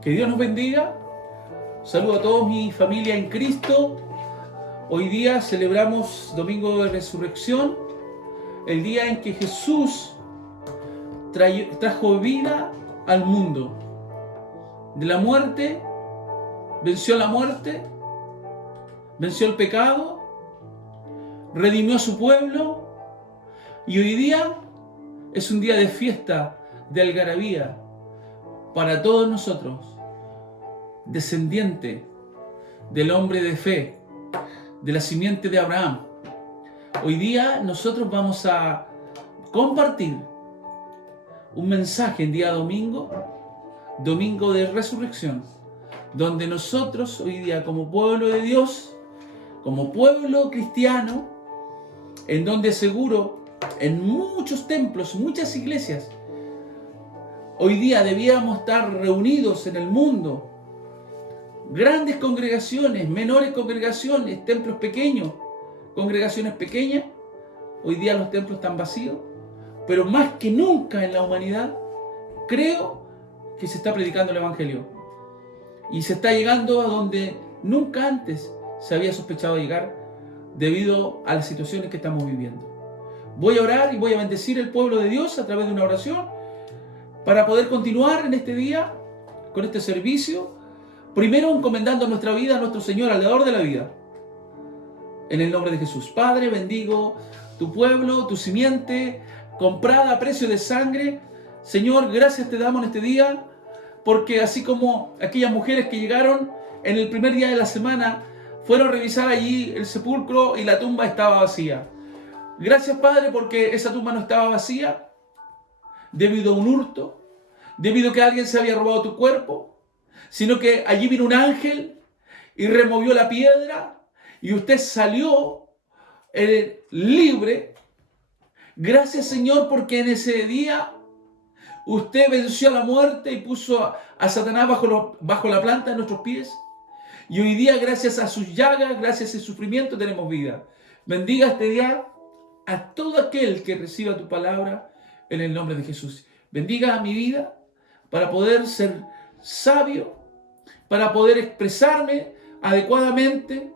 Que Dios nos bendiga. Saludo a todos mi familia en Cristo. Hoy día celebramos Domingo de Resurrección, el día en que Jesús trajo vida al mundo. De la muerte, venció la muerte, venció el pecado, redimió a su pueblo, y hoy día es un día de fiesta, de algarabía para todos nosotros, descendiente del hombre de fe, de la simiente de Abraham. Hoy día nosotros vamos a compartir un mensaje en día domingo, Domingo de Resurrección, donde nosotros hoy día como pueblo de Dios, como pueblo cristiano, en donde seguro en muchos templos, muchas iglesias, hoy día debíamos estar reunidos en el mundo, grandes congregaciones, menores congregaciones, templos pequeños, congregaciones pequeñas. Hoy día los templos están vacíos, pero más que nunca en la humanidad, creo que se está predicando el Evangelio. Y se está llegando a donde nunca antes se había sospechado llegar debido a las situaciones que estamos viviendo. Voy a orar y voy a bendecir el pueblo de Dios a través de una oración para poder continuar en este día con este servicio. Primero encomendando nuestra vida a nuestro Señor, al dador de la vida. En el nombre de Jesús. Padre, bendigo tu pueblo, tu simiente, comprada a precio de sangre. Señor, gracias te damos en este día, porque así como aquellas mujeres que llegaron en el primer día de la semana, fueron a revisar allí el sepulcro y la tumba estaba vacía. Gracias, Padre, porque esa tumba no estaba vacía debido a un hurto, debido a que alguien se había robado tu cuerpo, sino que allí vino un ángel y removió la piedra y usted salió libre. Gracias, Señor, porque en ese día usted venció a la muerte y puso a Satanás bajo la planta de nuestros pies. Y hoy día, gracias a sus llagas, gracias a su sufrimiento, tenemos vida. Bendiga este día a todo aquel que reciba tu palabra en el nombre de Jesús. Bendiga mi vida para poder ser sabio, para poder expresarme adecuadamente.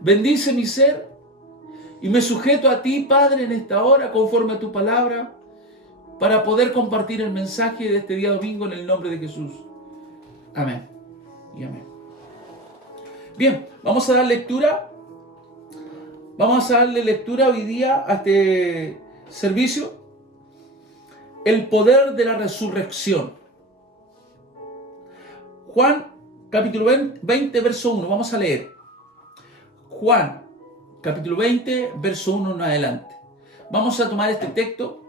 Bendice mi ser y me sujeto a ti, Padre, en esta hora, conforme a tu palabra, para poder compartir el mensaje de este día domingo en el nombre de Jesús. Amén y amén. Bien, vamos a dar lectura. Vamos a darle lectura hoy día a este servicio. El poder de la resurrección. Juan, capítulo 20, verso 1. Vamos a leer. Juan, capítulo 20, verso 1 en adelante. Vamos a tomar este texto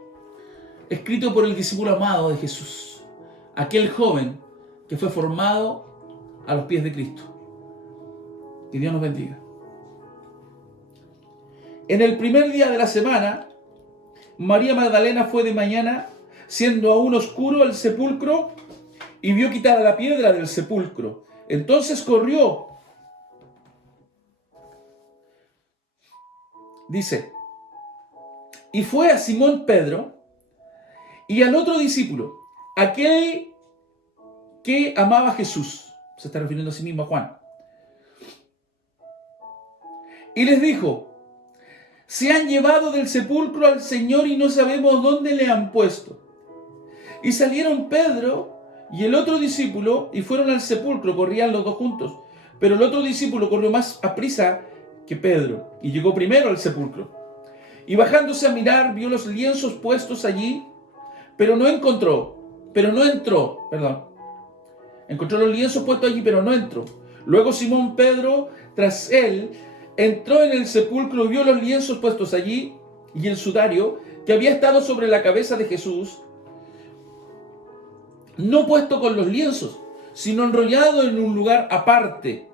escrito por el discípulo amado de Jesús, aquel joven que fue formado a los pies de Cristo. Que Dios nos bendiga. En el primer día de la semana, María Magdalena fue de mañana, siendo aún oscuro el sepulcro, y vio quitada la piedra del sepulcro. Entonces corrió. Dice, y fue a Simón Pedro y al otro discípulo, aquel que amaba a Jesús. Se está refiriendo a sí mismo a Juan. Y les dijo, se han llevado del sepulcro al Señor y no sabemos dónde le han puesto. Y salieron Pedro y el otro discípulo y fueron al sepulcro, corrían los dos juntos. Pero el otro discípulo corrió más aprisa que Pedro y llegó primero al sepulcro. Y bajándose a mirar, vio los lienzos puestos allí, pero no entró. Encontró los lienzos puestos allí, pero no entró. Luego Simón Pedro, tras él, entró en el sepulcro y vio los lienzos puestos allí y el sudario que había estado sobre la cabeza de Jesús, no puesto con los lienzos, sino enrollado en un lugar aparte.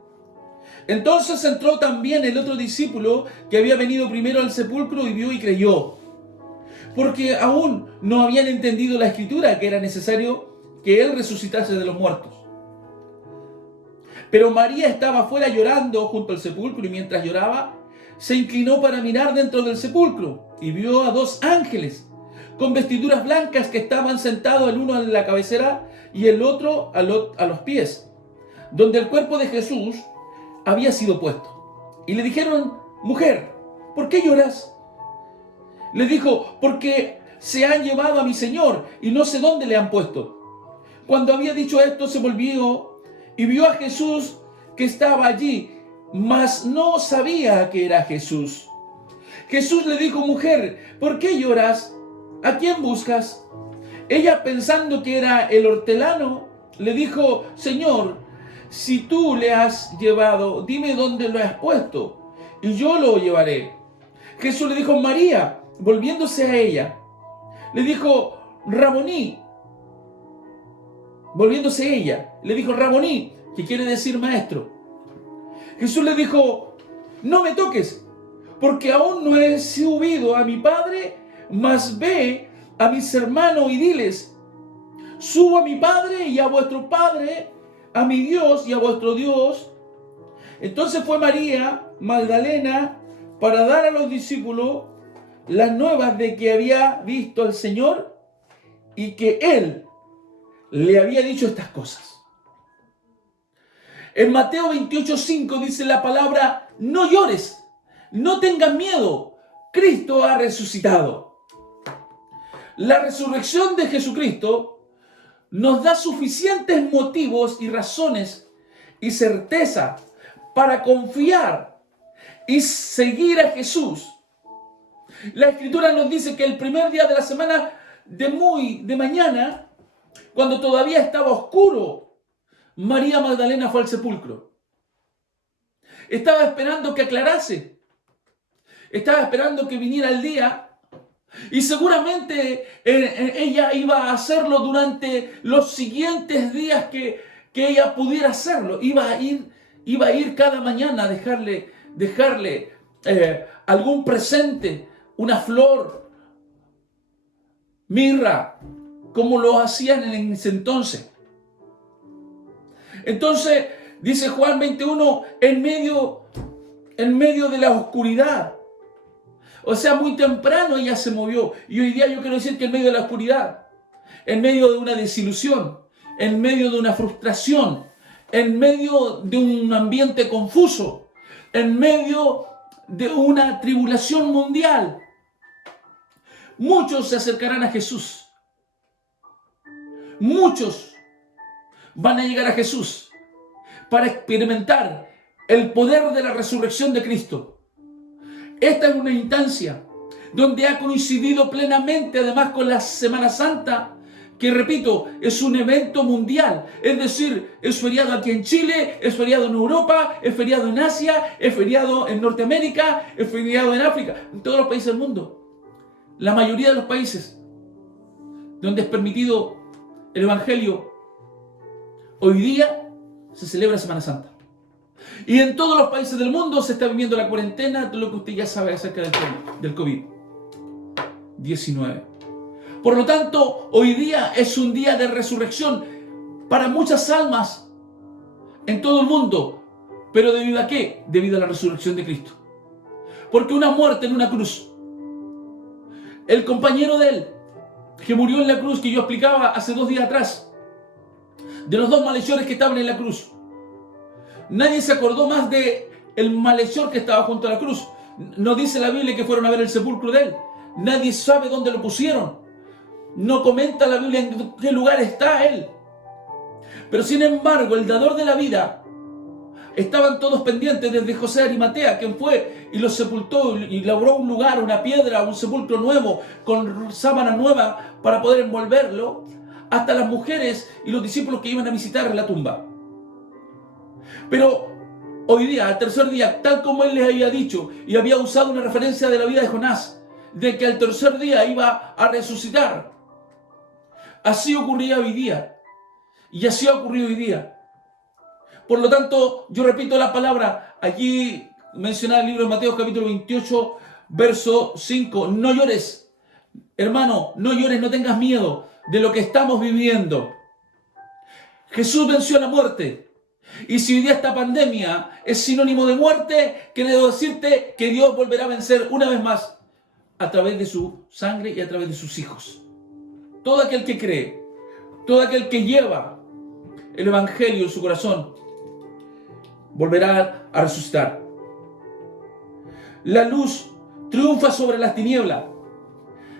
Entonces entró también el otro discípulo que había venido primero al sepulcro y vio y creyó, porque aún no habían entendido la escritura que era necesario que él resucitase de los muertos. Pero María estaba afuera llorando junto al sepulcro, y mientras lloraba, se inclinó para mirar dentro del sepulcro y vio a dos ángeles con vestiduras blancas que estaban sentados el uno en la cabecera y el otro a los pies, donde el cuerpo de Jesús había sido puesto. Y le dijeron: mujer, ¿por qué lloras? Le dijo: porque se han llevado a mi Señor y no sé dónde le han puesto. Cuando había dicho esto, se volvió y vio a Jesús que estaba allí, mas no sabía que era Jesús. Jesús le dijo: mujer, ¿por qué lloras? ¿A quién buscas? Ella, pensando que era el hortelano, le dijo: Señor, si tú le has llevado, dime dónde lo has puesto, y yo lo llevaré. Jesús le dijo: María. Volviéndose a ella, le dijo: Raboní. Volviéndose a ella, le dijo: Raboní, que quiere decir maestro. Jesús le dijo: no me toques, porque aún no he subido a mi Padre, mas ve a mis hermanos y diles: subo a mi Padre y a vuestro Padre, a mi Dios y a vuestro Dios. Entonces fue María Magdalena para dar a los discípulos las nuevas de que había visto al Señor y que Él le había dicho estas cosas. En Mateo 28:5 dice la palabra: no llores, no tengas miedo, Cristo ha resucitado. La resurrección de Jesucristo nos da suficientes motivos y razones y certeza para confiar y seguir a Jesús. La Escritura nos dice que el primer día de la semana, de mañana, cuando todavía estaba oscuro, María Magdalena fue al sepulcro. Estaba esperando que aclarase. Estaba esperando que viniera el día. Y seguramente ella iba a hacerlo durante los siguientes días que ella pudiera hacerlo. Iba a ir cada mañana a dejarle algún presente, una flor, mirra, como lo hacían en ese entonces. Entonces, dice Juan 21, en medio de la oscuridad. O sea, muy temprano ella se movió. Y hoy día yo quiero decir que en medio de la oscuridad, en medio de una desilusión, en medio de una frustración, en medio de un ambiente confuso, en medio de una tribulación mundial, muchos se acercarán a Jesús. Muchos van a llegar a Jesús para experimentar el poder de la resurrección de Cristo. Esta es una instancia donde ha coincidido plenamente además con la Semana Santa, que repito, es un evento mundial. Es decir, es feriado aquí en Chile, es feriado en Europa, es feriado en Asia, es feriado en Norteamérica, es feriado en África, en todos los países del mundo. La mayoría de los países donde es permitido el Evangelio, hoy día se celebra Semana Santa. Y en todos los países del mundo se está viviendo la cuarentena, todo lo que usted ya sabe acerca del COVID-19. Por lo tanto, hoy día es un día de resurrección para muchas almas en todo el mundo. ¿Pero debido a qué? Debido a la resurrección de Cristo. Porque una muerte en una cruz, el compañero de él, que murió en la cruz, que yo explicaba hace 2 días atrás, de los 2 malhechores que estaban en la cruz, nadie se acordó más de el malhechor que estaba junto a la cruz. No dice la Biblia que fueron a ver el sepulcro de él. Nadie sabe dónde lo pusieron. No comenta la Biblia en qué lugar está él. Pero sin embargo, el dador de la vida, estaban todos pendientes, desde José de Arimatea, quien fue y lo sepultó y labró un lugar, una piedra, un sepulcro nuevo, con sábana nueva para poder envolverlo, hasta las mujeres y los discípulos que iban a visitar la tumba. Pero hoy día, al tercer día, tal como él les había dicho, y había usado una referencia de la vida de Jonás, de que al tercer día iba a resucitar, así ocurría hoy día, y así ha ocurrido hoy día. Por lo tanto, yo repito la palabra, aquí mencionada el libro de Mateo capítulo 28, verso 5, no llores, hermano, no llores, no tengas miedo de lo que estamos viviendo. Jesús venció la muerte. Y si hoy día esta pandemia es sinónimo de muerte, quiero decirte que Dios volverá a vencer una vez más a través de su sangre y a través de sus hijos. Todo aquel que cree, todo aquel que lleva el Evangelio en su corazón, volverá a resucitar. La luz triunfa sobre las tinieblas,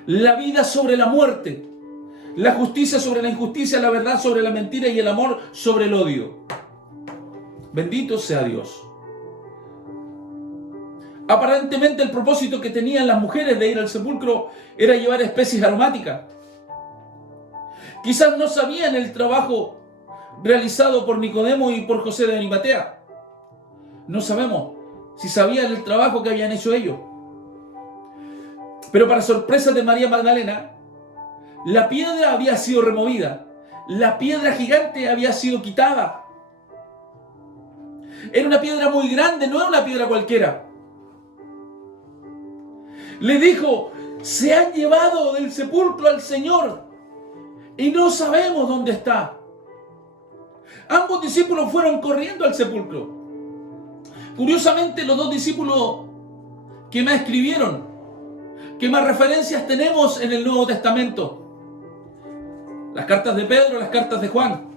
la vida sobre la muerte, la justicia sobre la injusticia, la verdad sobre la mentira y el amor sobre el odio. Bendito sea Dios. Aparentemente el propósito que tenían las mujeres de ir al sepulcro era llevar especies aromáticas. Quizás no sabían el trabajo realizado por Nicodemo y por José de Arimatea. No sabemos si sabían el trabajo que habían hecho ellos. Pero para sorpresa de María Magdalena, la piedra había sido removida. La piedra gigante había sido quitada. Era una piedra muy grande, no era una piedra cualquiera. Le dijo: se han llevado del sepulcro al Señor y no sabemos dónde está. Ambos discípulos fueron corriendo al sepulcro. Curiosamente, los dos discípulos que más escribieron, que más referencias tenemos en el Nuevo Testamento, las cartas de Pedro, las cartas de Juan.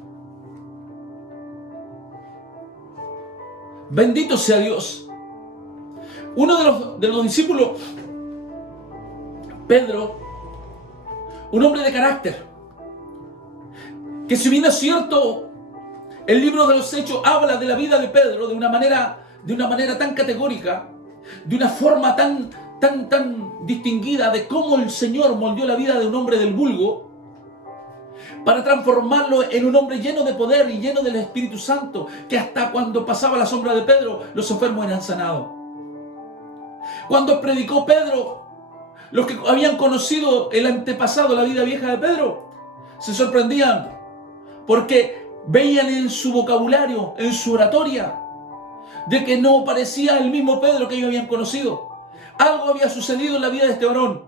Bendito sea Dios. Uno de los discípulos, Pedro, un hombre de carácter, que si bien es cierto, el libro de los Hechos habla de la vida de Pedro de una manera tan categórica, de una forma tan distinguida de cómo el Señor moldeó la vida de un hombre del vulgo para transformarlo en un hombre lleno de poder y lleno del Espíritu Santo, que hasta cuando pasaba la sombra de Pedro, los enfermos eran sanados. Cuando predicó Pedro, los que habían conocido el antepasado, la vida vieja de Pedro, se sorprendían porque veían en su vocabulario, en su oratoria, de que no parecía el mismo Pedro que ellos habían conocido. Algo había sucedido en la vida de este varón.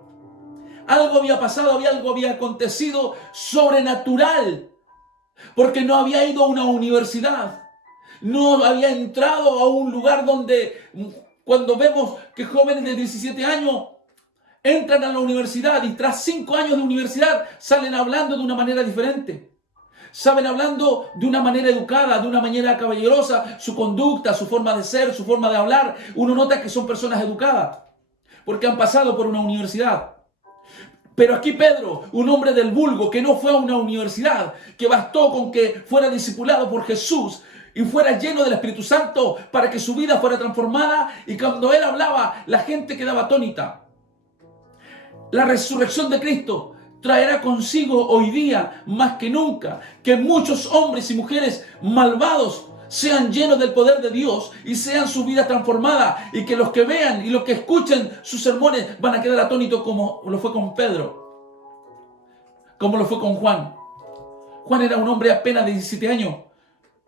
Algo había pasado, algo había acontecido sobrenatural, porque no había ido a una universidad, no había entrado a un lugar donde, cuando vemos que jóvenes de 17 años entran a la universidad y tras 5 años de universidad salen hablando de una manera diferente. Saben hablando de una manera educada, de una manera caballerosa, su conducta, su forma de ser, su forma de hablar. Uno nota que son personas educadas, porque han pasado por una universidad. Pero aquí Pedro, un hombre del vulgo que no fue a una universidad, que bastó con que fuera discipulado por Jesús y fuera lleno del Espíritu Santo para que su vida fuera transformada, y cuando él hablaba, la gente quedaba atónita. La resurrección de Cristo traerá consigo hoy día, más que nunca, que muchos hombres y mujeres malvados sean llenos del poder de Dios y sean su vida transformada, y que los que vean y los que escuchen sus sermones van a quedar atónitos, como lo fue con Pedro, como lo fue con Juan. Juan era un hombre apenas de 17 años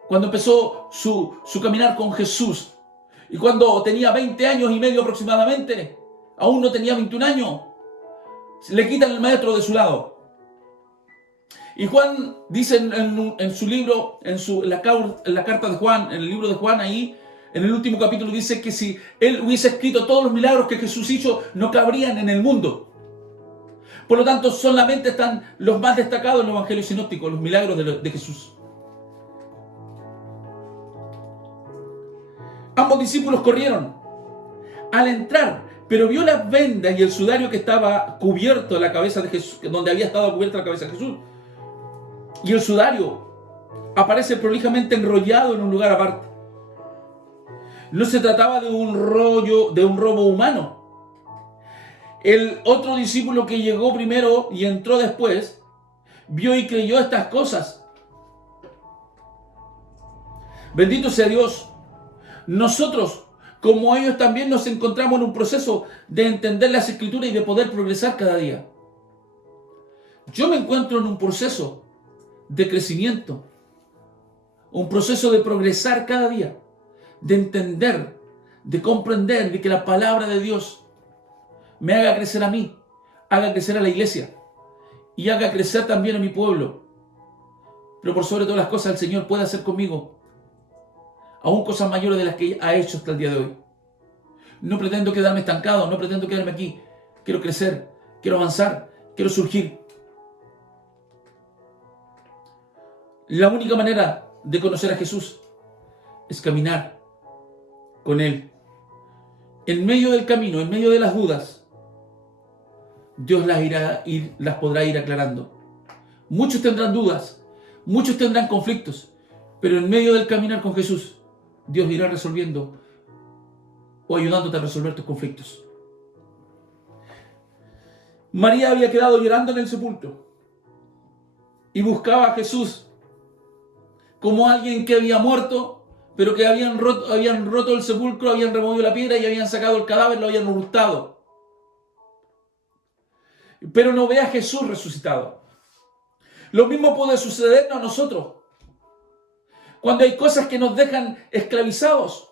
cuando empezó su caminar con Jesús, y cuando tenía 20 años y medio aproximadamente, aún no tenía 21 años, le quitan el maestro de su lado. Y Juan dice en su libro, en la carta de Juan, en el libro de Juan, ahí, en el último capítulo, dice que si él hubiese escrito todos los milagros que Jesús hizo, no cabrían en el mundo. Por lo tanto, solamente están los más destacados en los evangelios sinópticos, los milagros de Jesús. Ambos discípulos corrieron. Al entrar, pero vio las vendas y el sudario que estaba cubierto en la cabeza de Jesús, donde había estado cubierta la cabeza de Jesús. Y el sudario aparece prolijamente enrollado en un lugar aparte. No se trataba de un robo humano. El otro discípulo que llegó primero y entró después, vio y creyó estas cosas. Bendito sea Dios. Nosotros, como ellos, también nos encontramos en un proceso de entender las Escrituras y de poder progresar cada día. Yo me encuentro en un proceso de crecimiento, un proceso de progresar cada día, de entender, de comprender, de que la palabra de Dios me haga crecer a mí, haga crecer a la iglesia y haga crecer también a mi pueblo. Pero por sobre todas las cosas, el Señor puede hacer conmigo aún cosas mayores de las que ha hecho hasta el día de hoy. No pretendo quedarme estancado, no pretendo quedarme aquí. quiero crecer, quiero avanzar, quiero surgir. La única manera de conocer a Jesús es caminar con Él. En medio del camino, en medio de las dudas, Dios las podrá ir aclarando. Muchos tendrán dudas, muchos tendrán conflictos, pero en medio del caminar con Jesús, Dios irá resolviendo o ayudándote a resolver tus conflictos. María había quedado llorando en el sepulcro y buscaba a Jesús como alguien que había muerto, pero que habían roto el sepulcro, habían removido la piedra y habían sacado el cadáver, lo habían hurtado. Pero no ve a Jesús resucitado. Lo mismo puede sucedernos a nosotros. Cuando hay cosas que nos dejan esclavizados,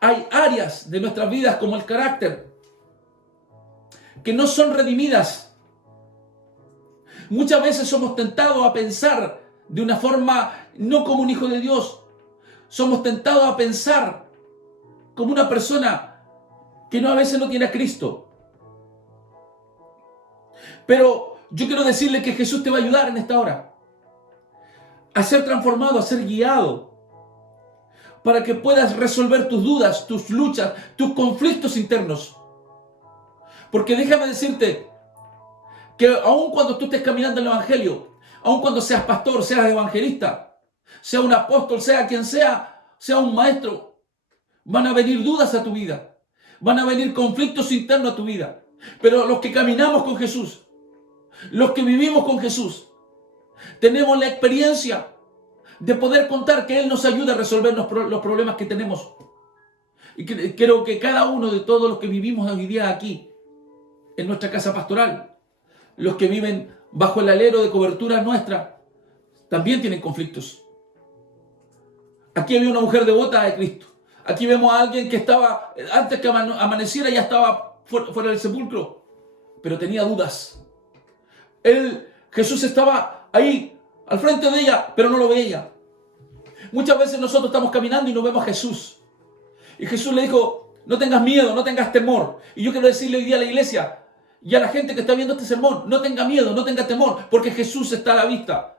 hay áreas de nuestras vidas como el carácter que no son redimidas. Muchas veces somos tentados a pensar de una forma no como un hijo de Dios. Somos tentados a pensar como una persona que a veces no tiene a Cristo. Pero yo quiero decirle que Jesús te va a ayudar en esta hora a ser transformado, a ser guiado, para que puedas resolver tus dudas, tus luchas, tus conflictos internos. Porque déjame decirte que aun cuando tú estés caminando en el Evangelio, aun cuando seas pastor, seas evangelista, sea un apóstol, sea quien sea un maestro, van a venir dudas a tu vida, van a venir conflictos internos a tu vida. Pero los que caminamos con Jesús, los que vivimos con Jesús, tenemos la experiencia de poder contar que Él nos ayuda a resolver los problemas que tenemos. Y creo que cada uno de todos los que vivimos hoy día aquí, en nuestra casa pastoral, los que viven bajo el alero de cobertura nuestra, también tienen conflictos. Aquí había una mujer devota de Cristo. Aquí vemos a alguien que estaba, antes que amaneciera, ya estaba fuera del sepulcro, pero tenía dudas. Jesús estaba ahí, al frente de ella, pero no lo veía. Muchas veces nosotros estamos caminando y no vemos a Jesús. Y Jesús le dijo, no tengas miedo, no tengas temor. Y yo quiero decirle hoy día a la iglesia y a la gente que está viendo este sermón, no tenga miedo, no tenga temor, porque Jesús está a la vista.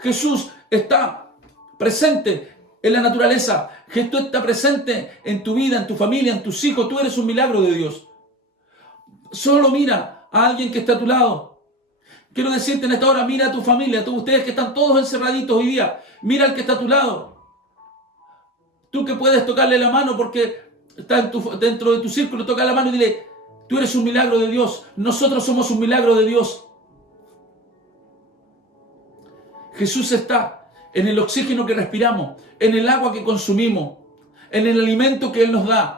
Jesús está presente en la naturaleza. Jesús está presente en tu vida, en tu familia, en tus hijos. Tú eres un milagro de Dios. Solo mira a alguien que está a tu lado. Quiero decirte en esta hora, mira a tu familia, ustedes que están todos encerraditos hoy día, mira al que está a tu lado. Tú que puedes tocarle la mano porque está dentro de tu círculo, toca la mano y dile, tú eres un milagro de Dios, nosotros somos un milagro de Dios. Jesús está en el oxígeno que respiramos, en el agua que consumimos, en el alimento que Él nos da.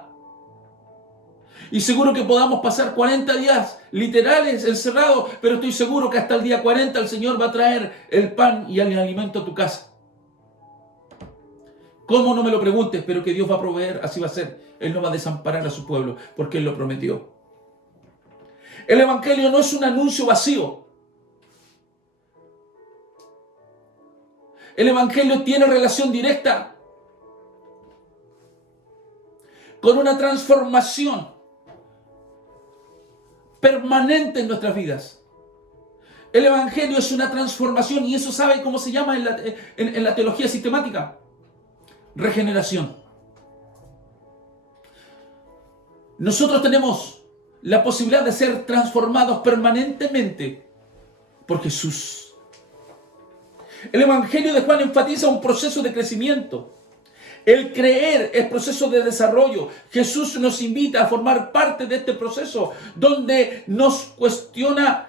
Y seguro que podamos pasar 40 días literales encerrados, pero estoy seguro que hasta el día 40 el Señor va a traer el pan y el alimento a tu casa. ¿Cómo? No me lo preguntes, pero que Dios va a proveer, así va a ser. Él no va a desamparar a su pueblo, porque Él lo prometió. El Evangelio no es un anuncio vacío. El Evangelio tiene relación directa con una transformación permanente en nuestras vidas. El Evangelio es una transformación y eso ¿sabe cómo se llama en la teología sistemática? Regeneración. Nosotros tenemos la posibilidad de ser transformados permanentemente por Jesús. El Evangelio de Juan enfatiza un proceso de crecimiento. El creer es proceso de desarrollo. Jesús nos invita a formar parte de este proceso donde nos cuestiona,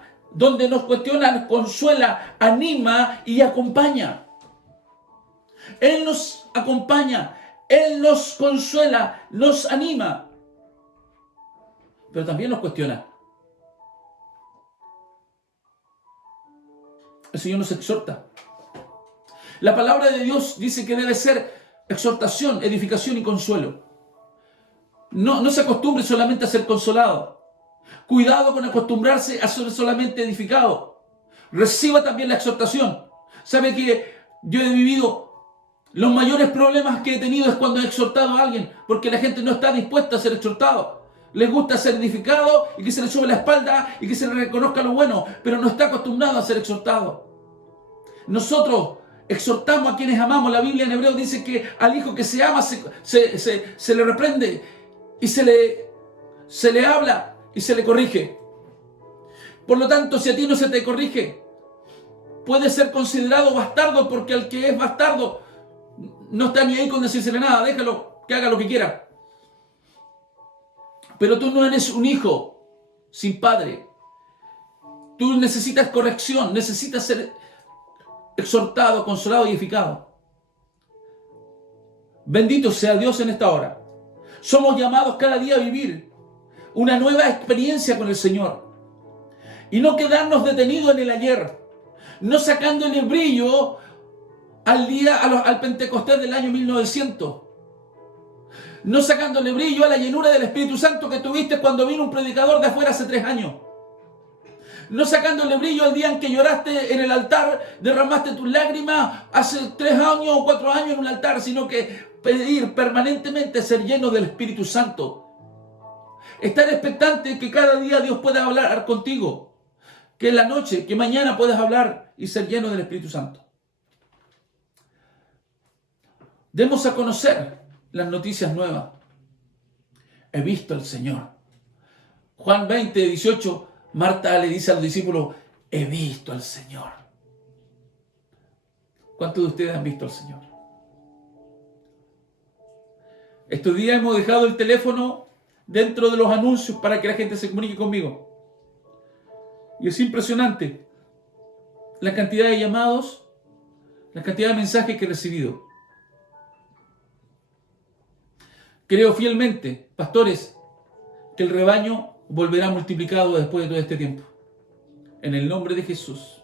consuela, anima y acompaña. Él nos acompaña, Él nos consuela, nos anima, pero también nos cuestiona. El Señor nos exhorta. La palabra de Dios dice que debe ser exhortación, edificación y consuelo. No se acostumbre solamente a ser consolado. Cuidado con acostumbrarse a ser solamente edificado. Reciba también la exhortación. ¿Sabe que yo he vivido los mayores problemas que he tenido es cuando he exhortado a alguien? Porque la gente no está dispuesta a ser exhortado. les gusta ser edificado y que se les sube la espalda y que se les reconozca lo bueno, pero no está acostumbrado a ser exhortado. Nosotros exhortamos a quienes amamos. La Biblia en hebreo dice que al hijo que se ama se le reprende y se le habla y se le corrige. Por lo tanto, si a ti no se te corrige, puede ser considerado bastardo, porque al que es bastardo no está ni ahí con decírsele nada. Déjalo que haga lo que quiera. Pero tú no eres un hijo sin padre. Tú necesitas corrección, necesitas ser exhortado, consolado y edificado. Bendito sea Dios en esta hora. Somos llamados cada día a vivir una nueva experiencia con el Señor y no quedarnos detenidos en el ayer, no sacándole brillo al Pentecostés del año 1900, no sacándole brillo a la llenura del Espíritu Santo que tuviste cuando vino un predicador de afuera hace 3 años. No sacándole brillo al día en que lloraste en el altar, derramaste tus lágrimas hace 3 años o 4 años en un altar, sino que pedir permanentemente ser lleno del Espíritu Santo. Estar expectante que cada día Dios pueda hablar contigo, que en la noche, que mañana puedas hablar y ser lleno del Espíritu Santo. Demos a conocer las noticias nuevas. He visto al Señor. Juan 20, 18, Marta le dice a los discípulos, he visto al Señor. ¿Cuántos de ustedes han visto al Señor? Estos días hemos dejado el teléfono dentro de los anuncios para que la gente se comunique conmigo. Y es impresionante la cantidad de llamados, la cantidad de mensajes que he recibido. Creo fielmente, pastores, que el rebaño volverá multiplicado después de todo este tiempo. En el nombre de Jesús.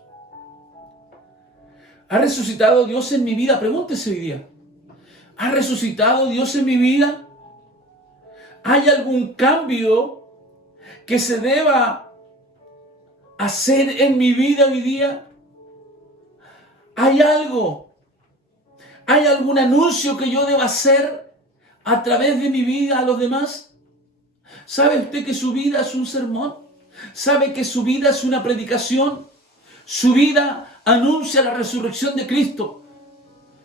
¿Ha resucitado Dios en mi vida? Pregúntese hoy día. ¿Ha resucitado Dios en mi vida? ¿Hay algún cambio que se deba hacer en mi vida hoy día? ¿Hay algo? ¿Hay algún anuncio que yo deba hacer a través de mi vida a los demás? ¿Sabe usted que su vida es un sermón? ¿Sabe que su vida es una predicación? Su vida anuncia la resurrección de Cristo.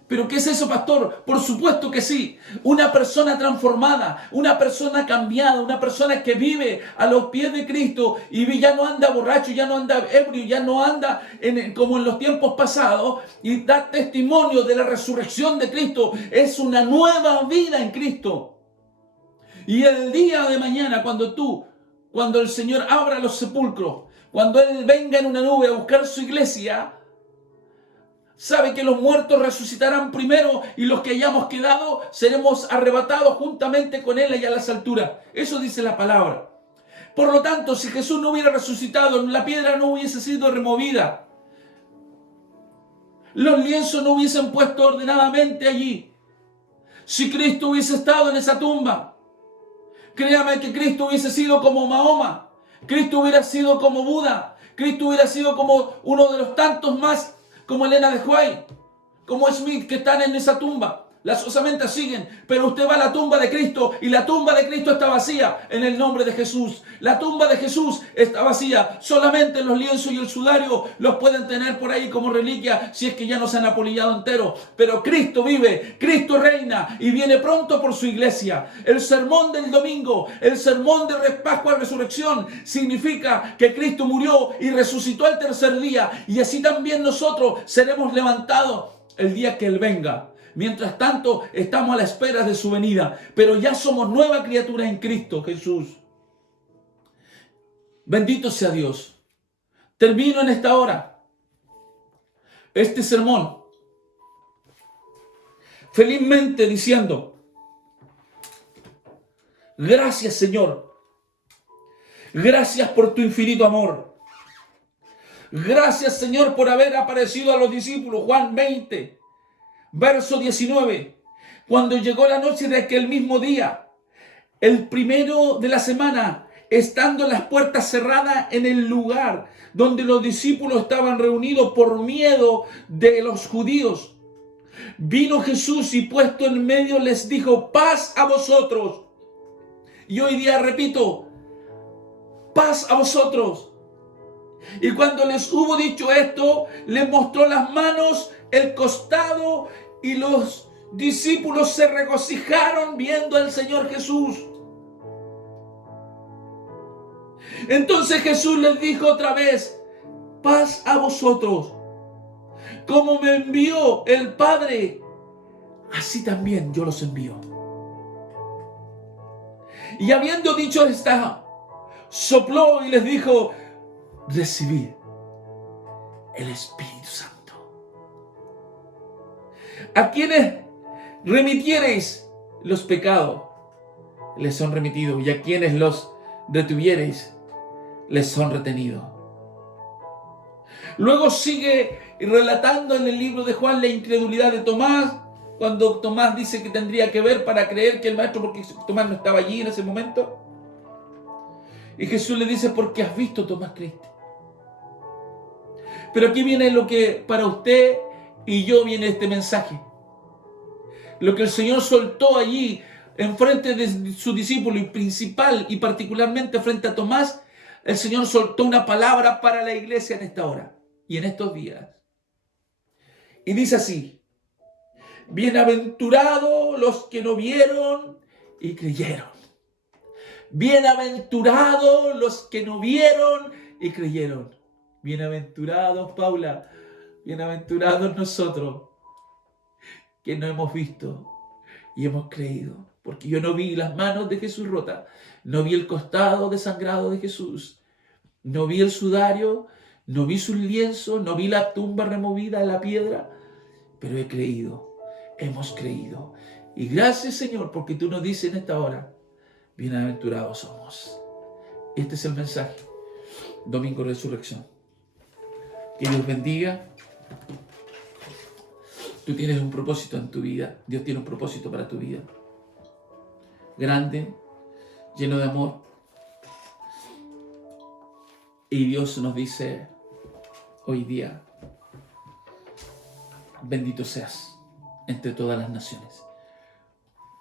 ¿Pero qué es eso, pastor? Por supuesto que sí. Una persona transformada, una persona cambiada, una persona que vive a los pies de Cristo y ya no anda borracho, ya no anda ebrio, ya no anda como en los tiempos pasados y da testimonio de la resurrección de Cristo. Es una nueva vida en Cristo. Y el día de mañana, cuando el Señor abra los sepulcros, cuando Él venga en una nube a buscar su iglesia, sabe que los muertos resucitarán primero y los que hayamos quedado seremos arrebatados juntamente con Él allá a las alturas. Eso dice la palabra. Por lo tanto, si Jesús no hubiera resucitado, la piedra no hubiese sido removida, los lienzos no hubiesen puesto ordenadamente allí, si Cristo hubiese estado en esa tumba, créame que Cristo hubiese sido como Mahoma, Cristo hubiera sido como Buda, Cristo hubiera sido como uno de los tantos más, como Elena de White, como Smith, que están en esa tumba. Las osamentas siguen, pero usted va a la tumba de Cristo y la tumba de Cristo está vacía en el nombre de Jesús. La tumba de Jesús está vacía. Solamente los lienzos y el sudario los pueden tener por ahí como reliquia si es que ya no se han apolillado entero. Pero Cristo vive, Cristo reina y viene pronto por su iglesia. El sermón del domingo, el sermón de Pascua y Resurrección significa que Cristo murió y resucitó al tercer día, y así también nosotros seremos levantados el día que Él venga. Mientras tanto, estamos a la espera de su venida, pero ya somos nueva criatura en Cristo Jesús. Bendito sea Dios. Termino en esta hora este sermón felizmente diciendo: gracias, Señor. Gracias por tu infinito amor. Gracias, Señor, por haber aparecido a los discípulos. Juan 20. Verso 19, cuando llegó la noche de aquel mismo día, el primero de la semana, estando las puertas cerradas en el lugar donde los discípulos estaban reunidos por miedo de los judíos, vino Jesús y puesto en medio les dijo: paz a vosotros. Y hoy día repito, paz a vosotros. Y cuando les hubo dicho esto, les mostró las manos, el costado, y los discípulos se regocijaron viendo al Señor Jesús. Entonces Jesús les dijo otra vez, paz a vosotros. Como me envió el Padre, así también yo los envío. Y habiendo dicho esta, sopló y les dijo, recibid el Espíritu Santo. A quienes remitiereis los pecados, les son remitidos, y a quienes los retuviereis, les son retenidos. Luego sigue relatando en el libro de Juan la incredulidad de Tomás, cuando Tomás dice que tendría que ver para creer que el maestro, porque Tomás no estaba allí en ese momento. Y Jesús le dice, porque has visto, Tomás, creíste. Pero aquí viene lo que para usted y yo viene este mensaje. Lo que el Señor soltó allí en frente de su discípulo y principal y particularmente frente a Tomás, el Señor soltó una palabra para la iglesia en esta hora y en estos días. Y dice así, bienaventurados los que no vieron y creyeron. Bienaventurados los que no vieron y creyeron. Bienaventurados, Paula, bienaventurados nosotros que no hemos visto y hemos creído. Porque yo no vi las manos de Jesús rotas, no vi el costado desangrado de Jesús, no vi el sudario, no vi sus lienzos, no vi la tumba removida de la piedra, pero he creído, hemos creído. Y gracias, Señor, porque tú nos dices en esta hora, bienaventurados somos. Este es el mensaje. Domingo de Resurrección. Que Dios bendiga. Tú tienes un propósito en tu vida. Dios tiene un propósito para tu vida. Grande, lleno de amor. Y Dios nos dice hoy día, bendito seas entre todas las naciones,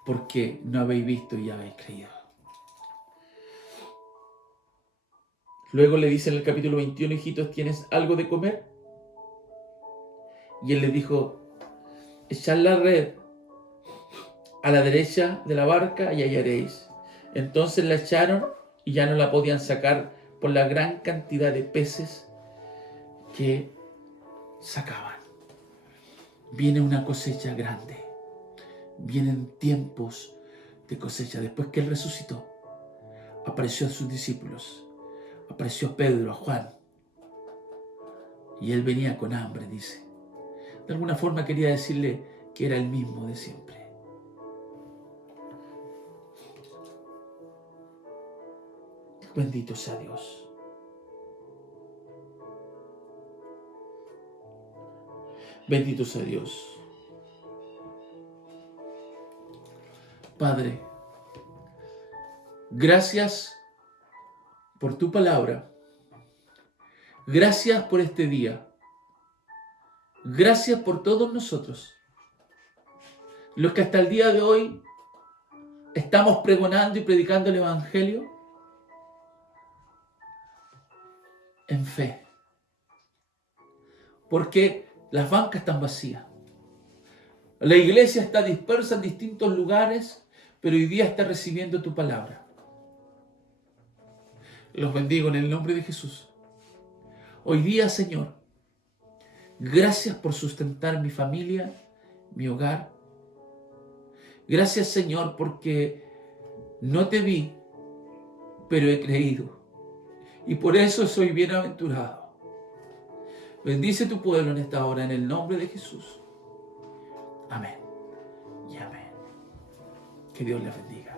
porque no habéis visto y habéis creído. Luego le dice en el capítulo 21, hijitos, ¿tienes algo de comer? Y él les dijo, echad la red a la derecha de la barca y hallaréis. Entonces la echaron y ya no la podían sacar por la gran cantidad de peces que sacaban. Viene una cosecha grande. Vienen tiempos de cosecha. Después que él resucitó, apareció a sus discípulos. Apareció a Pedro, a Juan. Y él venía con hambre, dice. De alguna forma quería decirle que era el mismo de siempre. Bendito sea Dios. Bendito sea Dios. Padre, gracias por tu palabra. Gracias por este día. Gracias por todos nosotros, los que hasta el día de hoy estamos pregonando y predicando el Evangelio en fe. Porque las bancas están vacías. La iglesia está dispersa en distintos lugares, pero hoy día está recibiendo tu palabra. Los bendigo en el nombre de Jesús. Hoy día, Señor, gracias por sustentar mi familia, mi hogar. Gracias, Señor, porque no te vi, pero he creído. Y por eso soy bienaventurado. Bendice tu pueblo en esta hora, en el nombre de Jesús. Amén y amén. Que Dios les bendiga.